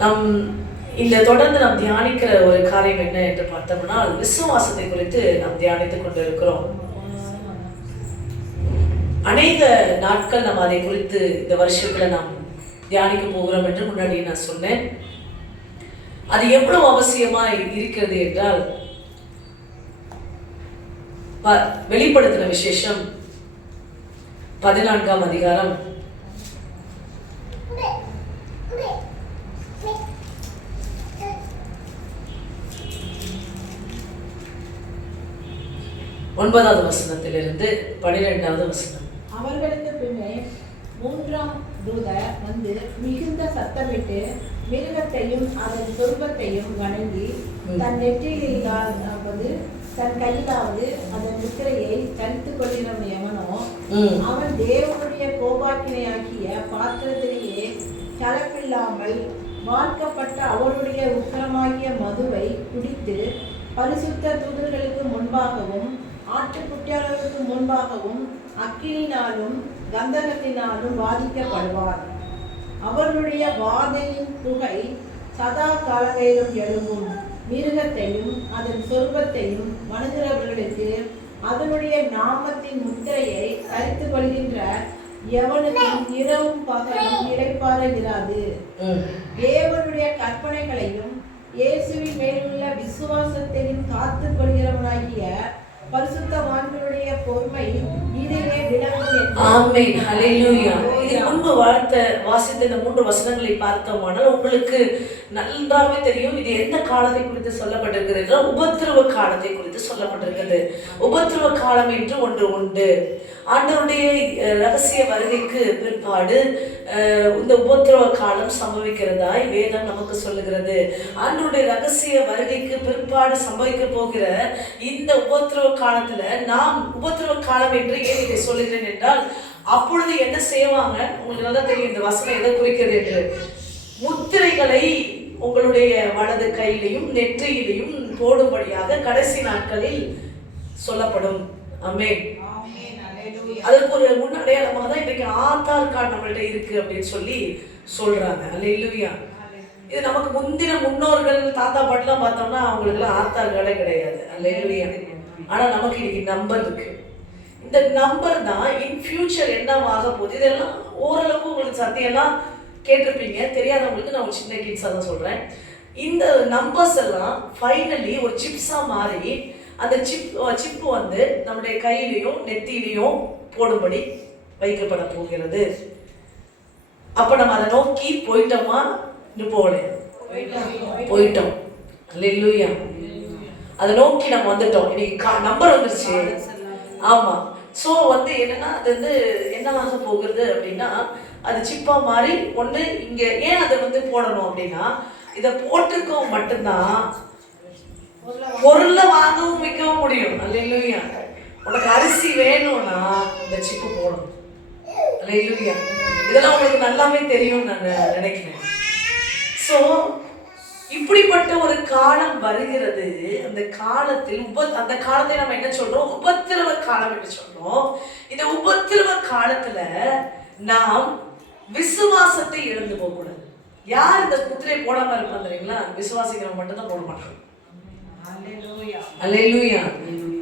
நம் இந்த தொடர்ந்து நாம் தியானிக்கிற ஒரு காரியம் என்ன என்று பார்த்தோம்னா, விசுவாசத்தை குறித்து நாம் தியானித்துக் கொண்டிருக்கிறோம். அநேக நாட்கள் நாம் அதை குறித்து இந்த வருஷத்துல நாம் தியானிக்க போகிறோம் என்று முன்னாடி நான் சொன்னேன். அது எவ்வளவு அவசியமா இருக்கிறது என்றால், வெளிப்படுத்தின விசேஷம் 14ஆம் அதிகாரம் 9வது வசனத்திலிருந்து 12வது வசனம். அவர்களுக்கு பின்னே 3ஆம் தூதன் வந்து மிகுந்த சத்தமிட்டு மிருகத்தையும் அதன் சொர்க்கத்தையும் வணங்கி தன் நெற்றியிலாவது தன் கையிலாவது அதன் முத்திரையை தரித்துக் கொள்கிறவன் எவனோ அவன் தேவனுடைய கோபாக்கினையாகிய பாத்திரத்திலேயே கலப்பில்லாமல் வார்க்கப்பட்ட அவருடைய உக்கிரமாகிய மதுவை குடித்து பரிசுத்த தூதர்களுக்கு முன்பாகவும் ஆட்டுக்குட்டியாளர்களுக்கு முன்பாகவும் அக்கினினாலும் கந்தகத்தினாலும் பாதிக்கப்படுவார். அவர்களுடைய வாதையின் புகை சதா காலவேகம் எழும்பும். மிருகத்தையும் அதன் சொர்க்கத்தையும் வணங்குகிறவர்களுக்கு அதனுடைய நாமத்தின் முத்திரையை தரித்துக் கொள்கின்ற எவனுக்கும் இரவும் பகலும் இளைப்பாறுகிறது. தேவனுடைய கற்பனைகளையும் இயேசுவின் மேலுள்ள விசுவாசத்தையும் காத்துக் கொள்கிறவனாகிய பரிசுத்தவான்களுடைய பொறுமை இதுவே விளங்கும். ஆமென், ஹல்லேலூயா. இது முன்பு வாசித்த இந்த 3 வசனங்களை பார்த்தோமானால் உங்களுக்கு நன்றாகவே தெரியும் இது எந்த காலத்தை குறித்து சொல்லப்பட்டிருக்கிறது. உபத்திரவ காலத்தை குறித்து சொல்லப்பட்டிருக்கிறது. உபத்திரவ காலம் என்று ஒன்று உண்டு. ஆண்டவருடைய ரகசிய வருகைக்கு பிற்பாடு இந்த உபத்திரவ காலம் சம்பவிக்கிறதாய் வேதம் நமக்கு சொல்லுகிறது. ஆண்டவருடைய ரகசிய வருகைக்கு பிற்பாடு சம்பவிக்க போகிற இந்த உபத்திரவ காலத்துல நாம் உபத்திரவ காலம் என்று ஏன் இதை சொல்லுகிறேன் என்றால், அப்பொழுது என்ன செய்வாங்க உங்களுக்கு நல்லா தெரியும் இந்த வசனம் எதை குறிக்கிறது என்று. முத்திரைகளை உங்களுடைய வலது கையிலையும் நெற்றியிலையும் போடும்படியாக கடைசி நாட்களில் சொல்லப்படும். ஆமென். அதற்கு ஒரு முன்னடையாளமாக தான் இன்றைக்கு ஆதார் கார்டு நம்மள்ட்ட இருக்கு அப்படின்னு சொல்லி சொல்றாங்க. அல்லேலூயா. இது நமக்கு முந்தின முன்னோர்கள் தாத்தா பாட்டுலாம் பார்த்தோம்னா அவங்களுக்குலாம் ஆதார் கார்டே கிடையாது. அல்லேலூயா. ஆனா நமக்கு இன்னைக்கு நம்பர் இருக்கு. இந்த நம்பர் தான் இன் ஃபியூச்சர் என்னவாக போகுது. இதெல்லாம் ஓரளவுக்கு உங்களுக்கு சத்தியெல்லாம் கேட்டிருப்பீங்க. தெரியாதவங்களுக்கு நான் ஒரு சின்ன கிட்ஸாக தான் சொல்றேன். இந்த நம்பர்ஸ் எல்லாம் ஃபைனலி ஒரு சிப்ஸா மாறி அந்த சிப்பு வந்து நம்முடைய கையிலையும் நெத்தியிலையும் போடும்படி வைக்கப்பட போகிறது. அப்ப நம்ம அதை நோக்கி போயிட்டோமா? போயிட்டோம். அல்லேலூயா. அதை நோக்கி நம்ம வந்துட்டோம். இன்னைக்கு நம்பர் வந்துருச்சு. ஆமா. ஸோ வந்து என்னன்னா அது வந்து என்னவாக போகிறது அப்படின்னா, அது சிப்பா மாறி ஒன்று இங்க ஏன் அதை வந்து போடணும் அப்படின்னா, இதை போட்டிருக்கவும் மட்டும்தான் பொருளை வாங்கவும் விற்கவும் முடியும். அல்லேலூயா. உனக்கு அரிசி வேணும்னா இந்த சிப்பு போடணும். அல்லேலூயா. இதெல்லாம் உங்களுக்கு நல்லாவே தெரியும் நான் நினைக்கிறேன். ஸோ இப்படிப்பட்ட ஒரு காலம் வருகிறது. அந்த காலத்தில் அந்த காலத்தை நம்ம என்ன சொல்றோம்? உபத்திரவ காலம் என்று சொல்றோம். இந்த உபத்திரவ காலத்துல நாம் விசுவாசத்தை இழந்து போக கூடாது. யார் இந்த முத்திரை போடாம இருப்பாங்க தெரியுங்களா? விசுவாசிக்கிறவங்க மட்டும்தான் போட மாட்டாங்க. அல்லேலூயா.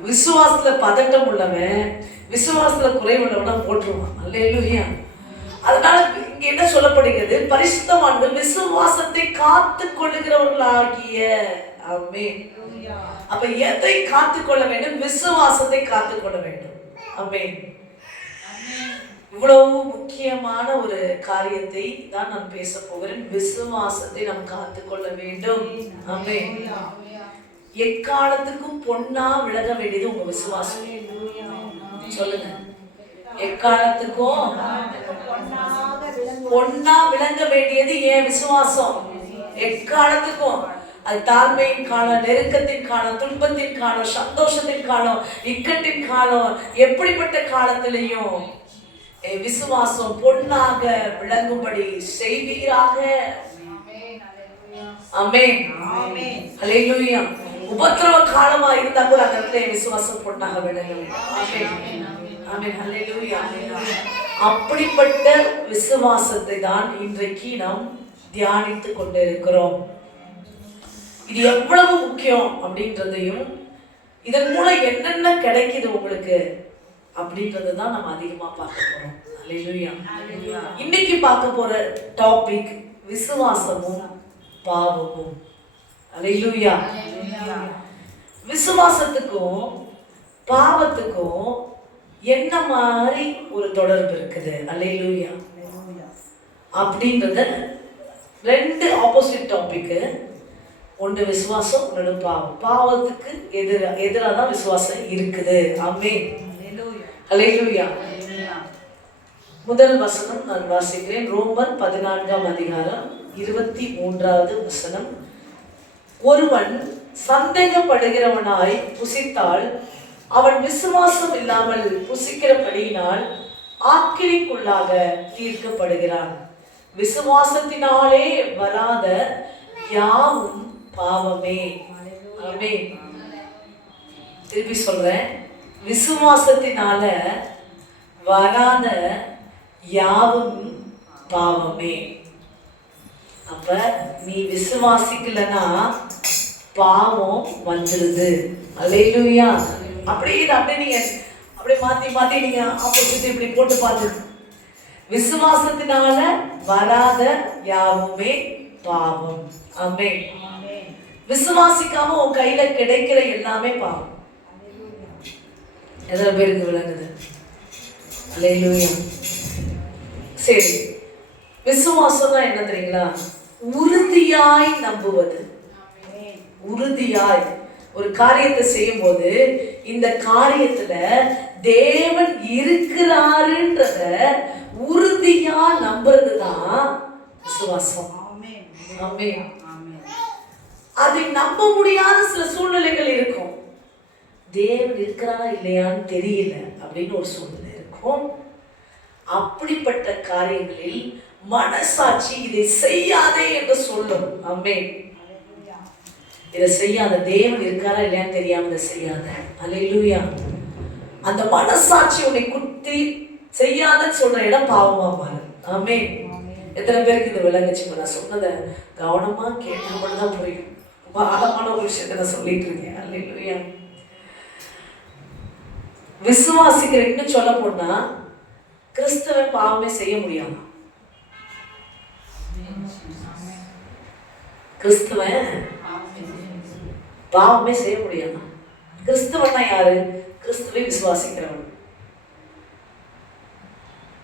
விசுவாசத்துல பதட்டம் உள்ளவன், விசுவாசத்துல குறைவுள்ளவனா போட்டுருவான். அல்லேலூயா. அதனால இங்க என்ன சொல்லப்படுகிறது? பரிசுத்தவான்கள் விசுவாசத்தை காத்து கொள்ளுகிறவர்களாகிய. ஆமென். அப்ப எதை காத்துக்கொள்ள வேண்டும்? விசுவாசத்தை காத்துக்கொள்ள வேண்டும். ஆமென். இவ்வளவு முக்கியமான ஒரு காரியத்தை தான் நான் பேச போகிறேன். விசுவாசத்தை நாம் காத்துக்கொள்ள வேண்டும். ஆமென். எக்காலத்துக்கும் பொன்னா விளங்க வேண்டியது உங்க விசுவாசம். சொல்லுங்க. எக்காலத்துக்கும் பொன்னா விளங்க வேண்டியது ஏன் விசுவாசம். எக்காலத்துக்கும் அது தாழ்மையின் காலம், நெருக்கத்தின் காலம், துன்பத்தின் காலம், சந்தோஷத்தின் காலம், இக்கட்டின் காலம், எப்படிப்பட்ட காலத்திலையும் விசுவாசம் பொன்னாக விளங்கும்படி செய்வீராக. ஆமென். அல்லேலூயா. உபத்திரவ காலமா இருந்தா கூட அந்த இடத்துல விசுவாசம் பொன்னாக விளங்கும். ஆமென். ஆமென். அல்லேலூயா. அப்படிப்பட்ட விசுவாசத்தை தான் இன்றைக்கு நாம் தியானித்து கொண்டிருக்கிறோம். இது எவ்வளவு முக்கியம் அப்படின்றதையும் இதன் மூலம் என்னென்ன கிடைக்குது உங்களுக்கு அப்படின்றது தான் நம்ம அதிகமா பார்க்க போறோம். அல்லேலூயா. இன்னைக்கு பார்க்க போற டாபிக் விசுவாசமும் பாவமும். அல்லேலூயா. விசுவாசத்துக்கும் பாவத்துக்கும் என்ன மாதிரி ஒரு தொடர்பு இருக்குது? அல்லேலூயா. அப்படின்றத ரெண்டு ஆப்போசிட் டாபிக். ஒன்று விசுவாசம், ஒன்று பாவம். பாவத்துக்கு எதிராக தான் விசுவாசம் இருக்குது. ஆமென். அல்லேலூயா. முதல் வசனம் நான் வாசிக்கிறேன். ரோமர் 14ஆம் அதிகாரம் 23வது வசனம். ஒருவன் சந்தேகப்படுகிறவனாய் புசித்தால் அவன் விசுவாசம் இல்லாமல் புசிக்கிறபடியினால் ஆக்கினைக்குள்ளாக தீர்க்கப்படுகிறான். விசுவாசத்தினாலே வராத யாவும் பாவமே. ஆமென். திருப்பி சொல்றேன். விசுவாசத்தினால வராத யாவும் பாவமே. அப்ப நீ விசுவாசிக்கலனா பாவம் வந்துடுது. அல்லேலூயா. அப்படியே நீங்க அப்படியே மாத்தி நீங்க ஆப்போசிட் இப்படி போட்டு பார்த்து, விசுவாசத்தினால வராத யாவுமே பாவம். ஆமென். விசுவாசிக்காம உன் கையில கிடைக்கிற எல்லாமே பாவம். எத்தனை பேருக்கு விளங்குது? அல்லேலூயா. சரி, விசுவாசம்னா என்ன தெரியுங்களா? உறுதியாய் நம்புவது. உறுதியாய் ஒரு காரியத்தை செய்யும் போது இந்த காரியத்துல தேவன் இருக்கிறாருன்றத உறுதியா நம்புறதுதான் விசுவாசம். ஆமென். அதை நம்ப முடியாத சில சூழ்நிலைகள் இருக்கும். தேவன் இருக்கிறாரா இல்லையான்னு தெரியல அப்படின்னு ஒரு சூழ்நிலை இருக்கும். அப்படிப்பட்ட காரியங்களில் மனசாட்சி இதை செய்யாதே என்று சொல்லும். ஆமென். இதை செய்யாத, தேவன் இருக்காரா இல்லையான்னு தெரியாம இதை செய்யாத. அல்லேலூயா. அந்த மனசாட்சி உன்னை குத்தி செய்யாதன்னு சொல்ற இடம் பாவமா மாறு. ஆமென். எத்தனை பேருக்கு இது விளங்குச்சு? நான் சொன்னதை கவனமா கேட்டா மட்டும் தான் புரியும். ரொம்ப ஆழமான ஒரு விஷயத்தை நான் சொல்லிட்டு இருக்கேன். அல்லேலூயா. விசுவாசிக்கிற இன்னும் சொல்ல போனா கிறிஸ்தவன் பாவமே செய்ய முடியாம. கிறிஸ்தவன் பாவமே செய்ய முடியாம. கிறிஸ்தவன்னா யாரு? கிறிஸ்துவை விசுவாசிக்கிறவன்.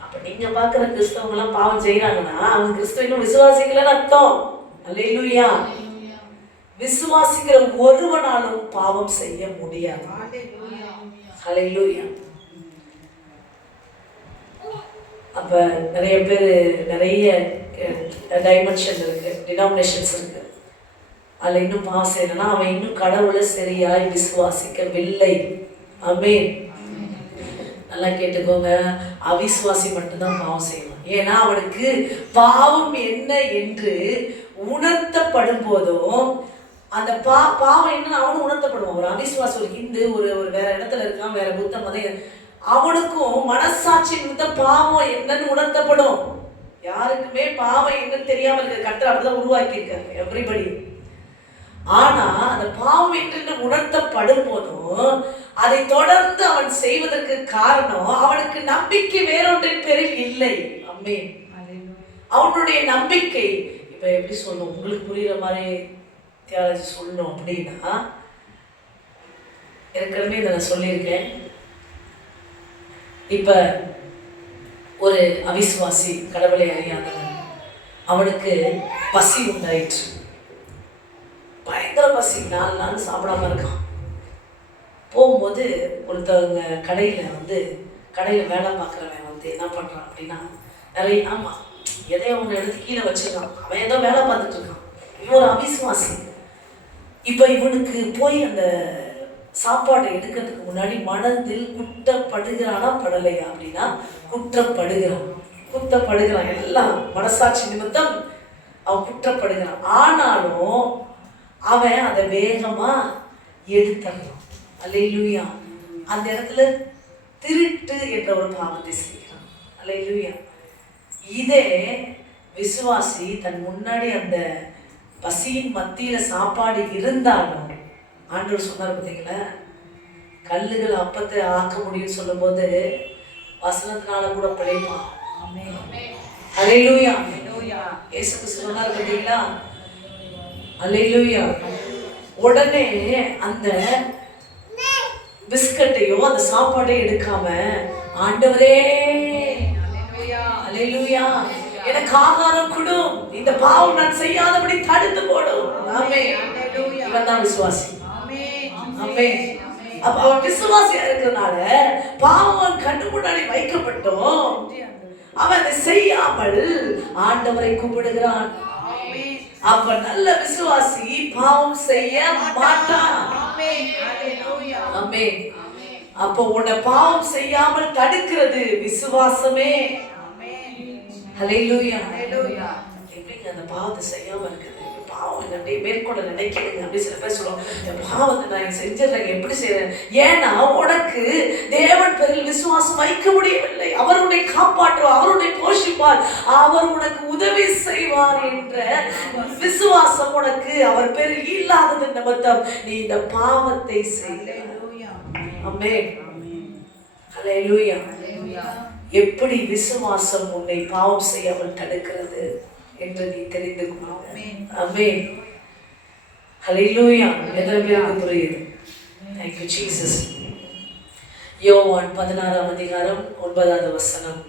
அப்ப நீங்க பாக்குற கிறிஸ்தவங்க எல்லாம் பாவம் செய்யறாங்கன்னா அவங்க கிறிஸ்துவ இன்னும் விசுவாசிக்கலன்னு அர்த்தம். அல்லேலூயா. விசுவாசிக்கிற ஒருவனாலும் பாவம் செய்ய முடியாது. அல்லேலூயா. அப்ப நிறைய பேர் நிறைய டைமென்ஷன் இருக்கு, டினாமினேஷன்ஸ் இருக்கு. அதுல இன்னும் பாவம் செய்யணும்னா அவன் இன்னும் கடவுளை சரியாய் விசுவாசிக்கவில்லை. ஆமென். நல்லா கேட்டுக்கோங்க. அவிசுவாசி மட்டும்தான் பாவம் செய்யணும். ஏன்னா அவனுக்கு பாவம் என்ன என்று உணர்த்தப்படும் போதும் அந்த பாவம் என்ன அவனும் உணர்த்தப்படுவான். ஒரு அவிசுவாசி, ஒரு ஹிந்து, ஒரு வேற இடத்துல இருக்கான், வேற புத்த மதம், அவனுக்கும் மனசாட்சி இருந்த பாவம் என்னன்னு உணர்த்தப்படும். யாருக்குமே பாவம் என்னன்னு தெரியாம இருக்க கர்த்தர் அப்படிதான் உருவாக்கி இருக்காங்க எவ்ரிபடி. ஆனா அந்த பாவம் என்று உணர்த்தப்படும் போதும் அதை தொடர்ந்து அவன் செய்வதற்கு காரணம் அவனுக்கு நம்பிக்கை வேறொன்றின் பேரில் இல்லை. ஆமென். அவனுடைய நம்பிக்கை இப்ப எப்படி சொல்லணும், உங்களுக்கு புரியுற மாதிரி தியாலஜி சொல்லணும் அப்படின்னா, ஏற்கனவே இதை நான் சொல்லியிருக்கேன். இப்ப ஒரு அவிசுவாசி, கடவுளை அறியாதவன், அவனுக்கு பசி உண்டாயிற்று, பயங்கர பசி, 4 நாள் சாப்பிடாம இருக்கான். போகும்போது ஒருத்தவங்க கடையில் வேலை பார்க்குறவன் என்ன பண்ணுறான் அப்படின்னா, நிறைய எதையோ ஒன்று எடுத்து கீழே வச்சிருக்கான். அவன் ஏதோ வேலை பார்த்துட்டு இருக்கான். இவன் ஒரு அவிசுவாசி. இப்போ இவனுக்கு போய் அந்த சாப்பாடை எடுக்கிறதுக்கு முன்னாடி மனதில் குற்றப்படுகிறானா படலையா அப்படின்னா குற்றப்படுகிறான். எல்லாம் மனசாட்சி நிமித்தம் அவன் குற்றப்படுகிறான். ஆனாலும் அவன் அதை வேகமா எடுத்துடலாம். அல்லேலூயா. அந்த இடத்துல திருட்டு என்ற ஒரு பாவத்தை செய்கிறான். அல்லேலூயா. இதே விசுவாசி தன் முன்னாடி அந்த பசியின் மத்தியில சாப்பாடு இருந்தாலும் ஆண்டவர் சொன்னார் பார்த்தீங்களா, கல்லுகள் அப்பத்தை ஆக்க முடியும்னு சொல்லும் போது வசனத்தினால கூட பிழைப்பான். அல்லேலூயா. இயேசு சொன்னார் பார்த்தீங்களா, அல்லேலூயா. உடனே அந்த பிஸ்கட்டையோ அந்த சாப்பாடையும் எடுக்காம, ஆண்டவரே அல்லேலூயா எனக்கு ஆகாரம் கொடும், இந்த பாவம் நான் செய்யாதபடி தடுத்து போடும். இவன் தான் விசுவாசி. அப்ப அவன் விசுவாசியா இருக்கிறதுனால பாவம் கண்ணு முன்னாடி வைக்கப்பட்டோம், அவன் அதை செய்யாமல் ஆண்டவரை கூப்பிடுகிறான். அப்ப நல்ல விசுவாசி பாவம் செய்ய மாட்டான். ஆமென். அப்ப உன்னை பாவம் செய்யாமல் தடுக்கிறது விசுவாசமே. ஹல்லேலூயா. எப்படிங்க அந்த பாவத்தை செய்யாம இருக்குது? பாவம் அப்படியே மேற்கொள்ள நினைக்கிறேங்க அப்படி சில பேர் சொல்லுவாங்க, பாவத்தை நான் செஞ்சிடறேன், எப்படி செய்யறேன்? ஏன்னா உனக்கு தேவன் பேரில் விசுவாசம் வைக்க முடியவில்லை. அவர் உன்னை காப்பாற்றுவார், அவர் உன்னை போஷிப்பார், அவர் உனக்கு உதவி செய்வார் என்ற விசுவாசம் உனக்கு அவர் பேரில் இல்லாதது நிமித்தம் நீ இந்த பாவத்தை செய்ய. ஆமென். ஹல்லேலூயா. எப்படி விசுவாசம் உன்னை பாவம் செய்யாமல் தடுக்கிறது என்று நீ தெரிந்து கொள்ள. ஆமென். ஹல்லேலூயா. எத்தனை பேருக்கு புரியுது? Thank you Jesus. யோவான் 16ஆம் அதிகாரம் 9வது வசனம்.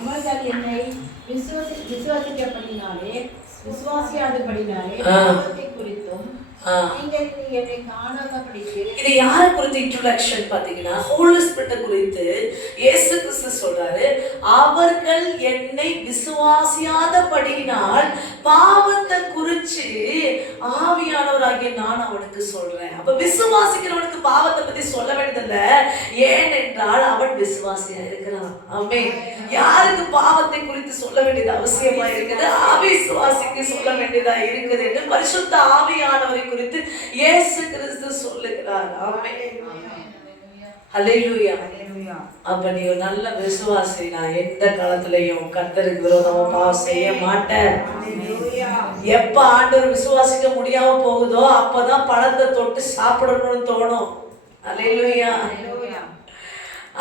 அவர்கள் என்னை விசுவாசியாதபடினாலே பாவத்தை குறித்தும் நீங்கள் என்னை காணாதபடிக்கு. இது யாரை குறித்து இன்ட்ரோடக்ஷன் பாத்தீங்கன்னா, ஹோலி ஸ்பிரிட்டை குறித்து இயேசு கிறிஸ்து சொல்றாரு, அவர்கள் என்னை விசுவாசியாதபடியினால் பாவத்தை குறித்து ஆவியானவராகிய நான் அவனுக்கு சொல்றேன். அப்ப விசுவாசிக்கிறவனுக்கு பாவத்தை பத்தி சொல்ல வேண்டியதில்ல, ஏனென்றால் அவன் விசுவாசியா இருக்கிறான். ஆமென். யாருக்கு பாவத்தை குறித்து சொல்ல வேண்டியது அவசியமா இருக்குது? அவிசுவாசிக்கு சொல்ல வேண்டியதா இருக்குது என்று பரிசுத்த ஆவியானவரை குறித்து இயேசு கிறிஸ்து சொல்லுகிறார். ஆமென். ஹல்லேலூயா. அப்ப நீ ஒரு நல்ல விசுவாசி, நான் எந்த காலத்திலையும் கர்த்தருக்கு விரோதமா பாவம் செய்ய மாட்டேன். எப்ப ஆண்டவர் விசுவாசிக்க முடியாம போகுதோ அப்பதான் பழத்தை தொட்டு சாப்பிடணும்னு தோணும். ஹல்லேலூயா.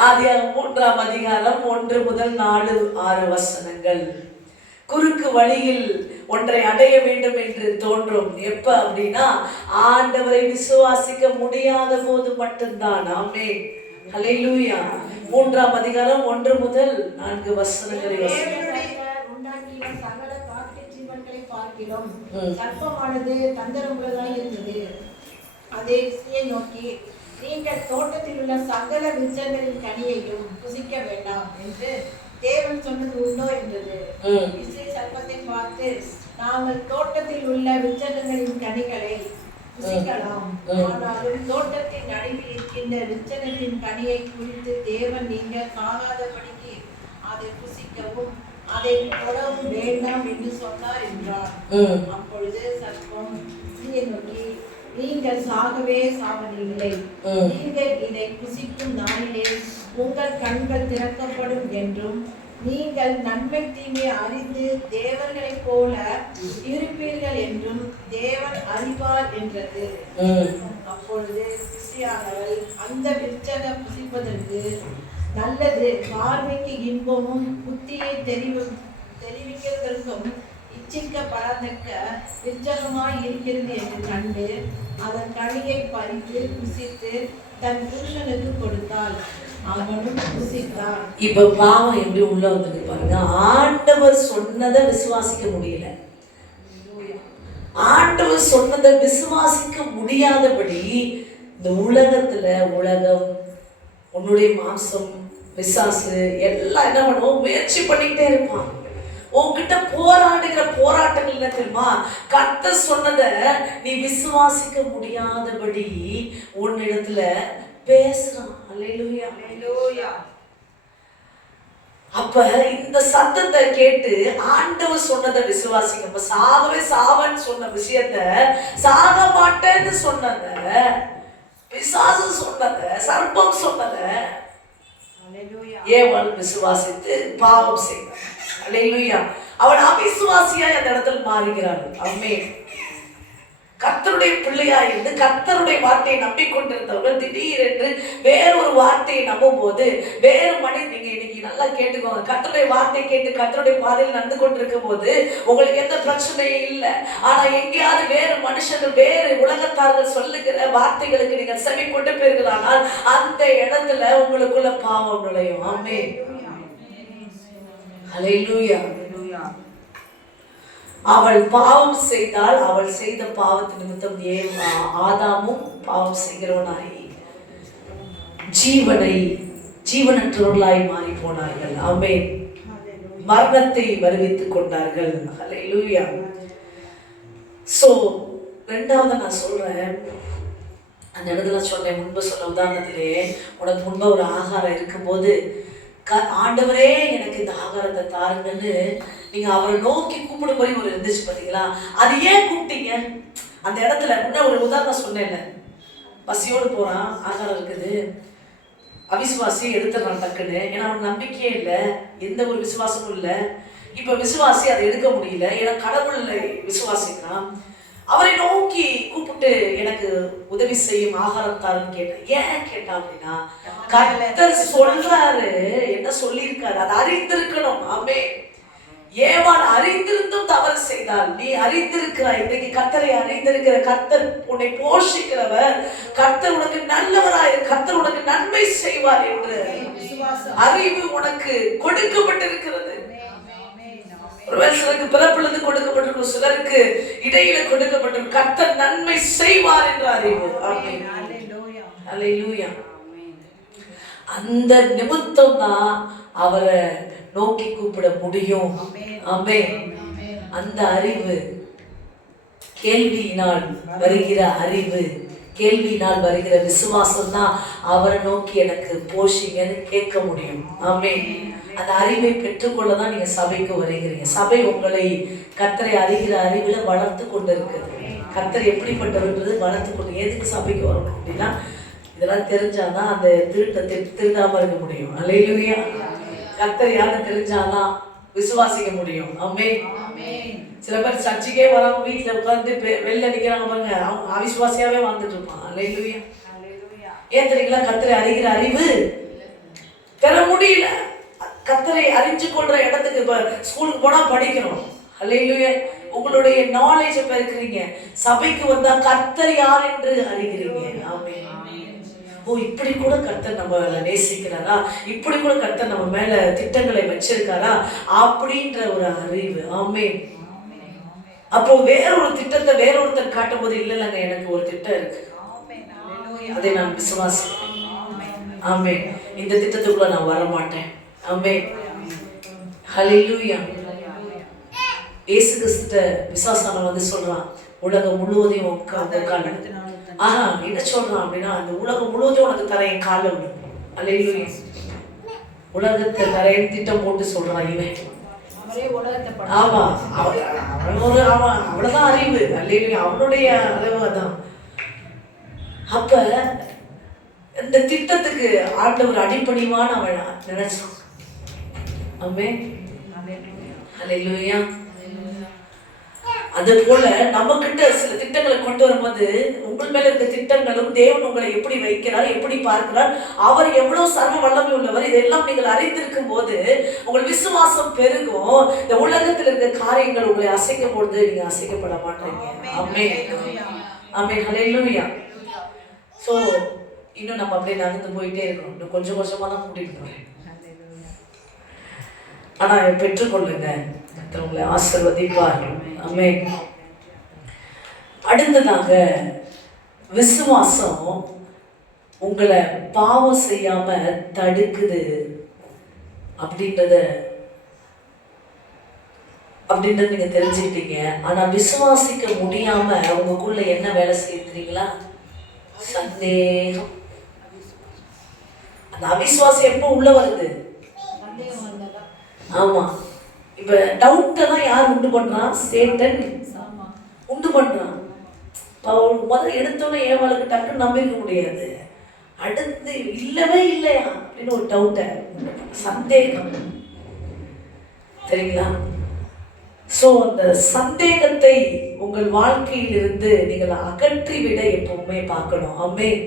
ஆதியாகமம் 3ஆம் அதிகாரம் 1 முதல் 4-6 வசனங்கள். குறுக்கு வழியில் ஒன்றை அடைய வேண்டும் என்று தோன்றும். எப்ப அப்படின்னா ஆண்டவரை விசுவாசிக்க முடியாத போது மட்டும்தான். ஆமென். ஹல்லேலூயா. 3ஆம் அதிகாரம் 1 முதல் 4 வசனங்களை உண்டாக்கிய சகல காட்டு ஜீவன்களை பார்க்கிலும் சர்ப்பமானது தந்திரமுள்ளதாய் இருந்தது. அதை நோக்கி, நீங்கள் தோட்டத்தில் உள்ள சகல விருட்சங்களின் கனியையும் புசிக்க வேண்டாம் என்று தேவன் சொன்னது உண்டோ என்றது. சர்ப்பத்தை பார்த்து, நாங்கள் தோட்டத்தில் உள்ள விருட்சங்களின் கனிகளை புசிக்கலாம், ஆனாலும் தோட்டத்தின் நடுவில் இருக்கின்ற விருட்சத்தின் கனியை குறித்து தேவன் நீங்கள் காணாதபடிக்கு அதை புசிக்கவும் அதை தொடவும் வேண்டாம் என்று சொன்னார் என்றார். அப்பொழுது சர்ப்பம் ஸ்திரியை நோக்கி, நீங்கள் சாகவே சாவதில்லை, நீங்கள் இதை புசிக்கும் நாளிலே உங்கள் கண்கள் திறக்கப்படும் என்றும் நீங்கள் நன்மை தீமை அறிந்து தேவர்களைப் போல இருப்பீர்கள் என்றும் தேவன் அறிவார் என்றது. அப்பொழுது கிறிஸ்தியானவள் அந்த விருட்சகம் புசிப்பதற்கு நல்லது, பார்வைக்கு இன்பமும் புத்தியை தெரிவிக்கிறதற்கும் இச்சிக்கப்படத்தக்க விருட்சகமாய் இருக்கிறது என்று கண்டு அதன் கனியை பறித்து புசித்து தன் புருஷனுக்கு கொடுத்தாள், அவனும் புசித்தான். இப்ப பாவம் எப்படி உள்ள வந்திருக்கு பாருங்க. ஆண்டவர் சொன்னதை விசுவாசிக்க முடியல. ஆண்டவர் சொன்னதை விசுவாசிக்க முடியாதபடி இந்த உலகத்துல உலகம், உன்னுடைய மாம்சம், பிசாசு எல்லாம் என்ன பண்ணுவோம், முயற்சி பண்ணிக்கிட்டே இருப்பான். உன்கிட்ட போராடுகிற போராட்டங்கள் என்ன தெரியுமா? கர்த்தர் சொன்னதை நீ விசுவாசிக்க முடியாதபடி உன்னிடத்துல பேசுறான். அல்லேலூயா. அப்ப இந்த சத்தத்தை கேட்டு ஆண்டவர் சொன்னதை விசுவாசிங்க. நம்ம சாகவே சாவன்னு சொன்ன விஷயத்த சாக மாட்டேன்னு சொன்னத, பிசாசு சொன்னத, சர்ப்பம் சொன்னத ஏவல் விசுவாசித்து பாவம் செய்தார். அல்லேலூயா. அவன் அவிசுவாசியா அந்த இடத்துல மாறுகிறார். ஆமென். கர்த்தருடைய பிள்ளையாய் இருந்து கர்த்தருடைய வார்த்தையை நம்பிக்கொண்டிருந்தவர்கள் திடீரென்று வேறொரு வார்த்தையை நம்பும் போது வேறு மனிதன், நீங்க இன்னைக்கு நல்லா கேட்டுக்கோங்க, கர்த்தருடைய வார்த்தையை கேட்டு கர்த்தருடைய பாதையில் நடந்து கொண்டிருக்கும் போது உங்களுக்கு எந்த பிரச்சனையும் இல்லை. ஆனா எங்கேயாவது வேறு மனுஷர்கள் வேறு உலகத்தார்கள் சொல்லுகிற வார்த்தைகளுக்கு நீங்கள் செவி கொண்டு போயிருக்கிறானால் அந்த இடத்துல உங்களுக்குள்ள பாவம் நுழையும். ஆமென். ஹல்லேலூயா. அவள் பாவம் செய்தால் அவள் செய்த பாவத்தின் நிமித்தம் ஆதாமும் பாவம் செய்கிறவனாய் ஜீவனற்றவர்களாய் மாறி போனார்கள். ஆமென். மரணத்தை வருவித்துக் கொண்டார்கள். ஹல்லேலூயா. சோ ரெண்டாவது நான் சொல்றேன், அந்த இடத்துல சொன்னேன், முன்பு சொன்ன உதாரணத்திலே, உனக்கு முன்பு ஒரு ஆகாரம் இருக்கும்போது ஆண்டவரே எனக்கு இந்த ஆகாரத்தை தாருங்கன்னு நீங்க அவரை நோக்கி கூப்பிடும் போய் ஒரு இருந்துச்சு பார்த்தீங்களா? அது ஏன் கூப்பிட்டீங்க? அந்த இடத்துல முன்ன ஒரு உதாரணம் சொன்னேன்ல, பசியோடு போறான், ஆகாரம் இருக்குது, அவிசுவாசி எடுத்துறான் டக்குன்னு, ஏன்னா அவனுக்கு நம்பிக்கையே இல்லை, எந்த ஒரு விசுவாசமும் இல்லை. இப்ப விசுவாசி அதை எடுக்க முடியல, ஏன்னா கடவுளை விசுவாசிக்கிறான். அவரை நோக்கி கூப்பிட்டு எனக்கு உதவி செய்யும் ஆகாரம் தாருன்னு கேட்டேன். ஏன் கேட்டான் அப்படின்னா, கர்த்தர் சொல்றாரு, என்ன சொல்லியிருக்காரு, அதை அறிந்திருக்கணும். ஆமென். ஏவாள் அறிந்திருந்தும் தவறு செய்தால், நீ அறிந்திருக்கிறாய், இன்னைக்கு கர்த்தரை அறிந்திருக்கிற, கர்த்தர் உன்னை போஷிக்கிறவர், கர்த்தர் உனக்கு நல்லவராய், கர்த்தர் உனக்கு நன்மை செய்வார் என்று அறிவு உனக்கு கொடுக்கப்பட்டிருக்கிறது. ஒருவேளை சிலருக்கு பிறப்பிலிருந்து கொடுக்கப்பட்டிருக்கும், சிலருக்கு இடையில கொடுக்கப்பட்டிருக்கும். கர்த்தர் நன்மை செய்வார் என்ற அறிவு. ஆமென். ஹல்லேலூயா. அந்த நிமித்தம் தான் அவரை நோக்கி கூப்பிட முடியும். ஆமென். அந்த அறிவு, கேள்வியினால் வருகிற அறிவு, கேள்வியினால் வருகிற விசுவாசம் தான் அவரை நோக்கி எனக்கு போஷிங்கன்னு கேட்க முடியும். ஆமென். அந்த அறிவை பெற்றுக்கொள்ளதான் நீங்க சபைக்கு வருகிறீங்க. சபை உங்களை கர்த்தரை அறிகிற அறிவுல வளர்த்து கொண்டு இருக்குது. கர்த்தர் எப்படிப்பட்டவர்ன்றது வளர்த்து கொண்டு, எதுக்கு சபைக்கு வரணும் அப்படின்னா இதெல்லாம் தெரிஞ்சாதான் அந்த திருடாம இருக்க முடியும். அல்லேலூயா. கர்த்தர் யாருன்னு தெரிஞ்சாதான் விசுவாசிக்க முடியும். ஆமென். சில பேர் சர்ச்சுக்கே வராம வீட்டுல உட்கார்ந்து வெளில நிக்கிறாங்க பாருங்க, அவங்க அவிசுவாசியாவே வாழ்ந்துட்டு இருப்பாங்க. அல்லேலூயா. ஏன் தெரியுங்களா? கர்த்தரை அறிகிற அறிவு பெற முடியல. கர்த்தரை அறிஞ்சு கொள்ற இடத்துக்கு இப்ப ஸ்கூலுக்கு போனா படிக்கணும். அல்லேலூயா. உங்களுடைய நாலேஜ் பெருக்கிறீங்க. சபைக்கு வந்தா கர்த்தர் யார் என்று அறிகிறீங்க. ஆமென். ஓ, இப்படி கூட கர்த்தர் நம்ம நேசிக்கிறாரா, இப்படி கூட கர்த்தர் நம்ம மேல திட்டங்களை வச்சிருக்காரா அப்படின்ற ஒரு அறிவு. ஆமென். அப்போ வேறொரு திட்டத்தை வேறொருத்தர் காட்டும் போது இல்லைங்க, எனக்கு ஒரு திட்டம் இருக்கு, அதை நான் விசுவாசிக்கிறேன். ஆமென். இந்த திட்டத்துக்குள்ள நான் வர மாட்டேன். ஆமென். ஹல்லேலூயா. இயேசு கிறிஸ்துட்ட விசுவாசம் வந்து சொல்றான், உலகம் முழுவதையும் என்ன சொல்றான் அப்படின்னா, அந்த உலகம் முழுவதும் உனக்கு தரேன், கால விடு. அல்லேலூயா. உலகத்தை தரேன் திட்டம் போட்டு சொல்றான் இவன். ஆமா, அவ்வளவுதான் அறிவு. அல்லேலூயா. அவனுடைய அறிவு தான். அப்ப இந்த திட்டத்துக்கு ஆண்டவர் அடிப்பணிவான அவன் நினைச்சான். ஆமென். அல்லேலூயா. அது போல நம்ம கிட்ட சில திட்டங்களை கொண்டு வரும்போது, உங்கள் மேல இருக்க திட்டங்களும் தேவன் உங்களை எப்படி வைக்கிறார், எப்படி பார்க்கிறார், அவர் எவ்வளவு சர்வ வல்லமை உள்ளவர், இதெல்லாம் நீங்கள் அறிந்திருக்கும் போது உங்கள் விசுவாசம் பெருகும். இந்த உலகத்தில் இருக்க காரியங்கள் உங்களை அசைக்கும் பொழுது நீங்க அசைக்கப்பட மாட்டீங்க. ஆமென். ஆமென். ஹல்லேலூயா. சோ இன்னும் நம்ம அப்படியே நடந்து போயிட்டே இருக்கணும். இன்னும் கொஞ்சம் கொஞ்சமா தான் கூட்டிட்டு போறேன். ஆனா பெற்றுக்கொள்ளுங்க, உங்களை ஆசீர்வதிப்பார். ஆமென். அடுத்ததாக விசுவாசம் உங்களை பாவம் செய்யாம தடுக்குது அப்படின்றத நீங்க தெரிஞ்சுக்கிட்டீங்க. ஆனா விசுவாசிக்க முடியாம உங்களுக்குள்ள என்ன வேலை செய்யுறீங்களா? சந்தேகம். அந்த அவிசுவாசம் எப்போ உள்ள வருது? ஆமா, இப்ப டவுட்டை தான் யார் உண்டு பண்றான்? சேட்டன் உண்டு பண்றான். முதல்ல எடுத்தோன்னே ஏவாளுக்கு டக்குன்னு நம்பிக்க முடியாது. அடுத்து இல்லவே இல்லையா அப்படின்னு ஒரு டவுட்டை, சந்தேகம். சரிங்களா? ஸோ அந்த சந்தேகத்தை உங்கள் வாழ்க்கையில் இருந்து நீங்கள் அகற்றிவிட எப்பவுமே பார்க்கணும். ஆமென்.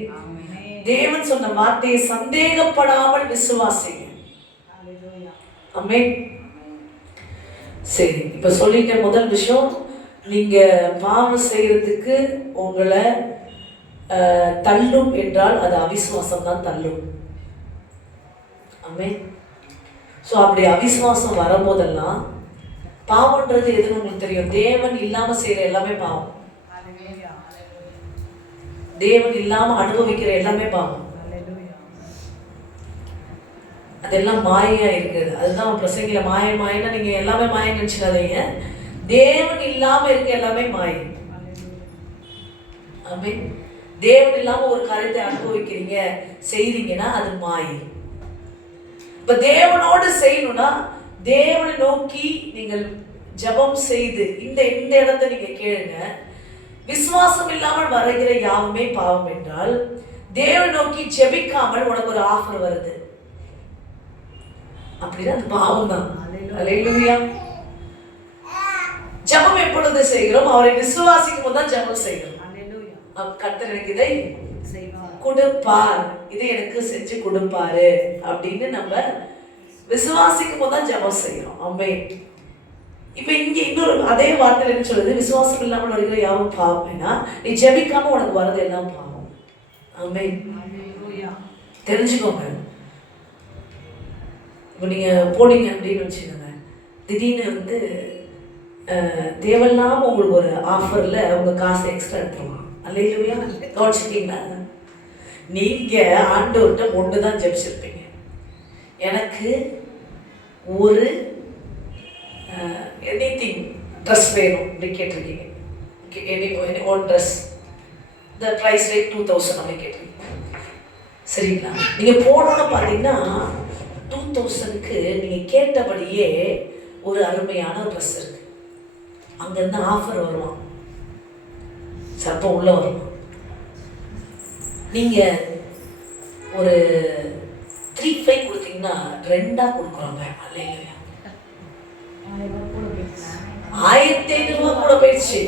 தேவன் சொன்ன வார்த்தையை சந்தேகப்படாமல் விசுவாசிங்க. ஆமென். சரி, இப்ப சொல்லிட்ட முதல் விஷயம், நீங்க பாவம் செய்யறதுக்கு உங்களை தள்ளும் என்றால் அது அவிசுவாசம் தான் தள்ளும். ஆமென். ஸோ அப்படி அவிசுவாசம் வரும்போதெல்லாம், பாவம்ன்றது எதுன்னு உங்களுக்கு தெரியும். தேவன் இல்லாம செய்யற எல்லாமே பாவம். தேவன் இல்லாம அனுபவிக்கிற எல்லாமே பாவம். அதெல்லாம் மாயா இருக்குது. அதுதான் பிரசங்கில மாயன்னா நீங்க எல்லாமே மாயம் நினைச்சிடாதீங்க. தேவன் இல்லாம இருக்க எல்லாமே மாயம். ஆமென். தேவன் இல்லாம ஒரு காரியத்தை அனுபவிக்கிறீங்க, செய்றீங்கன்னா அது மாயை. இப்ப தேவனோடு செய்யணும்னா தேவனை நோக்கி நீங்கள் ஜெபம் செய்து இந்த இடத்தை நீங்க கேளுங்க. விசுவாசம் இல்லாமல் வருகிற யாவுமே பாவம் என்றால், தேவனை நோக்கி ஜெபிக்காமல் உனக்கு ஒரு ஆஃபர் வருது அப்படின்னா அது பாவம் தான். அல்லேலூயா. ஜெபம் எப்பொழுது செய்கிறோம்? அவரை விசுவாசிக்கும் போது தான் ஜெபம் செய்கிறோம். கர்த்தர் எனக்கு இதை கொடுப்பார், இதை எனக்கு செஞ்சு கொடுப்பாரு அப்படின்னு நம்ம விசுவாசிக்கும் போது தான் ஜெபம் செய்யறோம். ஆமென். இப்ப இங்க இன்னொரு அதே வார்த்தையில என்ன சொல்லுது? விசுவாசம் இல்லாமல் வருகிற யாவும் பாவம்னா, நீ ஜெபிக்காம உனக்கு வரது எல்லாம் பாவம். ஆமென். தெரிஞ்சுக்கோங்க. இப்போ நீங்க போனீங்க அப்படின்னு வச்சுக்கோங்க, திடீர்னு தேவையில்லாம உங்களுக்கு ஒரு ஆஃபர்ல உங்க காசு எக்ஸ்ட்ரா எடுத்துருவாங்க. அல்லேலூயா. கவனிச்சிருக்கீங்களா? நீங்க ஆண்டவர்கிட்ட ஒன்று தான் ஜெபிச்சிருப்பீங்க, எனக்கு ஒரு எனிதிங் ட்ரெஸ் வேணும் அப்படின்னு கேட்டிருக்கீங்க. Any one dress, the price rate 2000 அப்படின்னு கேட்டிருக்கீங்க. சரிங்களா? நீங்கள் போனோன்னு பார்த்தீங்கன்னா 2000க்கு நீங்கள் கேட்டபடியே ஒரு அருமையான ட்ரெஸ் இருக்கு. அங்கேருந்து ஆஃபர் வருவான், சப்போ உள்ள வருவான். நீங்கள் ஒரு 3,500 கொடுத்தீங்கன்னா 2 கொடுக்குறாங்க. அல்லேலூயா. 1500 கூட போயிடுச்சு.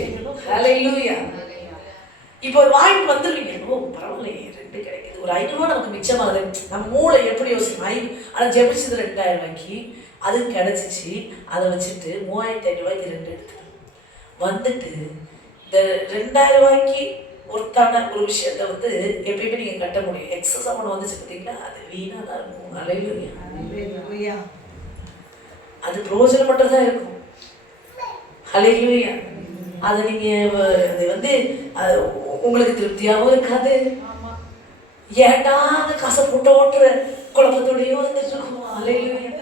அல்லேலூயா. இப்போ வாங்கிட்டு வந்துடுவீங்க. ஓ பரவாயில்லையே, 2 கிடைக்குது, ஒரு 500 நமக்கு மிச்சமாகுது. நம்ம மூளை எப்படி யோசிக்கும்? ஆனால் ஜெபிச்சது 2000 அது கிடைச்சிச்சு. அதை வச்சுட்டு 3500 2 எடுத்து வந்துட்டு இந்த 2000 ஒருத்தான ஒரு விஷயத்த எப்பயுமே நீங்க கட்ட முடியும். எக்ஸஸ் அமௌண்ட் வந்துச்சு பார்த்தீங்கன்னா அது வீணா தான் இருக்கும். அல்லேலூயா. அது பிரயோஜனம் மட்டும் தான் இருக்கும். அல்லேலூயா. அது நீங்க அது உங்களுக்கு திருப்தியாகவும் இருக்காது. ஏன்டா அந்த காசை போட்டு ஓட்டுற குழப்பத்தோடையும் வந்துட்டு இருக்கும். அல்லேலூயா.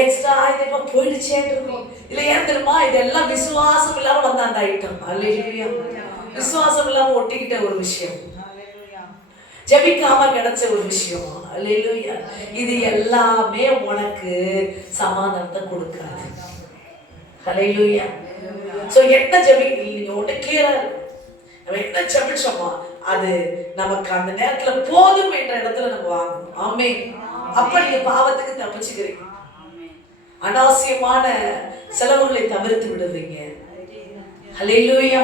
எக்ஸ்ட்ரா ஆயுதமா போயிடுச்சேன்னு இருக்கும். இல்லை ஏன் தெரியுமா? இதெல்லாம் விசுவாசம் இல்லாம வந்த அந்த ஐட்டம். அல்லேலூயா. விசுவாசம் இல்லாம ஒட்டிக்கிட்ட ஒரு விஷயம், ஜெபிக்காம கிடைச்ச ஒரு விஷயம். அல்லேலூயா. இது எல்லாமே உனக்கு சமாதானத்தை கொடுக்காது. அல்லேலூயா. சோ என்ன நீங்க ஒண்ணு கிளியரா நம்ம என்ன ஜெபிச்சோமா அது நமக்கு அந்த நேரத்துல போதும் என்ற இடத்துல நம்ம வாங்கணும். ஆமென். அப்ப நீங்க பாவத்துக்கு தப்பிச்சுக்கிறீங்க, அனாவசியமான செலவுகளை தவிர்த்து விடுவீங்க. அல்லேலூயா.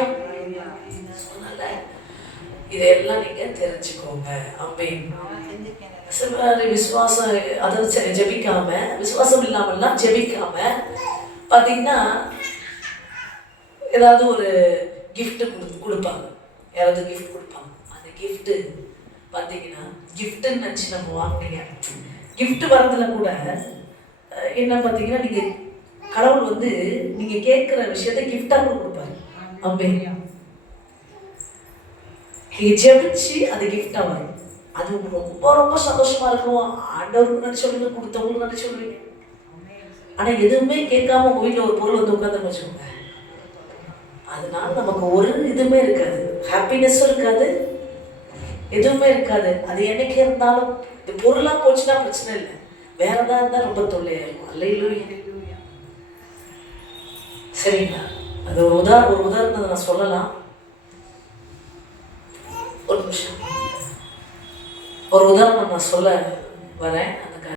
இதெல்லாம் நீங்க தெரிஞ்சுக்கோங்க. ஆமென். விசுவாசம் அதை ஜெபிக்காம, விசுவாசம் இல்லாமல்லாம் ஜெபிக்காம பார்த்தீங்கன்னா ஏதாவது ஒரு கிஃப்ட் கொடுப்பாங்க. யாராவது கிஃப்ட் கொடுப்பாங்க. அந்த கிஃப்ட் பார்த்தீங்கன்னா கிஃப்ட்னு நினச்சி நம்ம வாங்கினீங்க. கிஃப்ட் வரதுல கூட என்ன பார்த்தீங்கன்னா, நீங்கள் கடவுள் நீங்கள் கேட்குற விஷயத்த கிஃப்டாக கூட கொடுப்பாரு. ஆமென். நீங்கள் ஜெபிச்சு அது கிஃப்டாக வரும். அது ரொம்ப ரொம்ப சந்தோஷமா இருக்கும். ஆண்டவருக்கு நன்றி சொல்லுங்க, கொடுத்தவங்களுக்கு நன்றி சொல்லுவீங்க. ஆனால் எதுவுமே கேட்காம உங்கள் வீட்டில் ஒரு பொருள் உட்காந்து வச்சுக்கோங்க, அதனால நமக்கு ஒரு இதுவுமே இருக்காது, ஹாப்பினஸும் இருக்காது, எதுவுமே இருக்காது. அது என்னைக்கு இருந்தாலும் இந்த பொருளாக போச்சுன்னா பிரச்சனை இல்லை. வேற ஏதாவது இருந்தால் ரொம்ப தொல்லையாயிருக்கும். அல்லேலூயா. சரிங்களா? அது ஒரு உதாரணத்தை நான் சொல்லலாம். ஒரு நிமிஷம், ஒரு உதாரணம் நான் சொல்ல வரேன்.